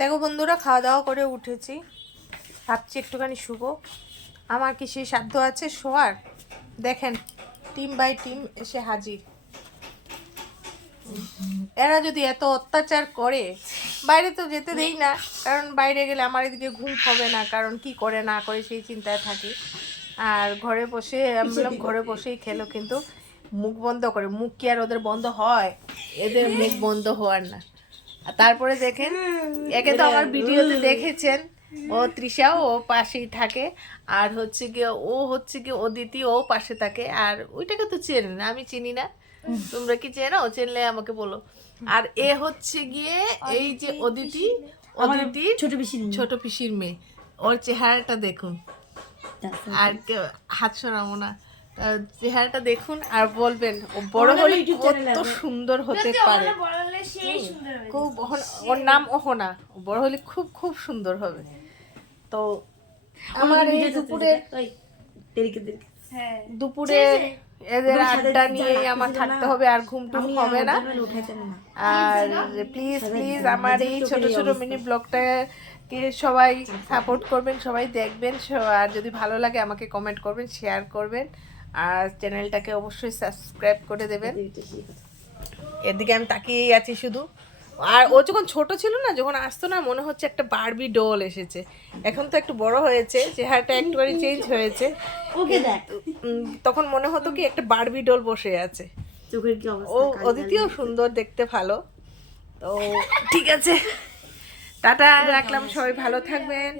দেখো বন্ধুরা, খাওয়া দাওয়া করে উঠেছি, ভাবছি একটুখানি শুবো। আমার কি সেই সাধ্য আছে শোয়ার? দেখেন, টিম বাই টিম এসে হাজির। এরা যদি এত অত্যাচার করে, বাইরে তো যেতে দেই না, কারণ বাইরে গেলে আমার এদিকে ঘুম হবে না, কারণ কি করে না করে সেই চিন্তায় থাকি। আর ঘরে বসে আমি বললাম ঘরে বসেই খেলো, কিন্তু মুখ বন্ধ করে। মুখ কি আর ওদের বন্ধ হয়? এদের মুখ বন্ধ হওয়ার না। আর তারপরে দেখেন, একে তো আমার ভিডিওতে দেখেছেন, ও তৃষা, ও পাশেই থাকে। আর হচ্ছে গিয়ে অদিতি, ও পাশে থাকে। আর ওইটাকে তো চেনেন, আমি চিনি না। তোমরা কি চেনো? চেনলে আমাকে বলো। আর এ হচ্ছে গিয়ে এই যে অদিতি, ছোট পিসির মেয়ে। ওর চেহারাটা দেখুন। আর হাত সরাবো না। চেহারাটা দেখুন আর বলবেন ও বড় হলে কত সুন্দর হতে পারে। খুব ওর নাম অহনা, বড় হলে খুব খুব সুন্দর হবে। তো আমার এই দুপুরে এদের আড্ডা নিয়ে আমার থাকতে হবে, আর ঘুমটুম হবে না। আর প্লিজ প্লিজ আমার এই ছোট ছোট মিনি ব্লগটাকে সবাই সাপোর্ট করবেন, সবাই দেখবেন। আর যদি ভালো লাগে আমাকে কমেন্ট করবেন, শেয়ার করবেন, আর চ্যানেলটাকে অবশ্যই সাবস্ক্রাইব করে দেবেন। এদিকে আমি তাকিয়েই আছি শুধু। আর ও যখন ছোট ছিল না, যখন আসতো না, মনে হচ্ছে একটা বারবি ডল এসেছে। এখন তো একটু বড় হয়েছে, চেহারাটা একটুখানি চেঞ্জ হয়েছে। তখন মনে হতো কি একটা বারবি ডল বসে আছে। ও অদিতিও সুন্দর, দেখতে ভালো। তো ঠিক আছে, টাটা, রাখলাম। সবাই ভালো থাকবেন।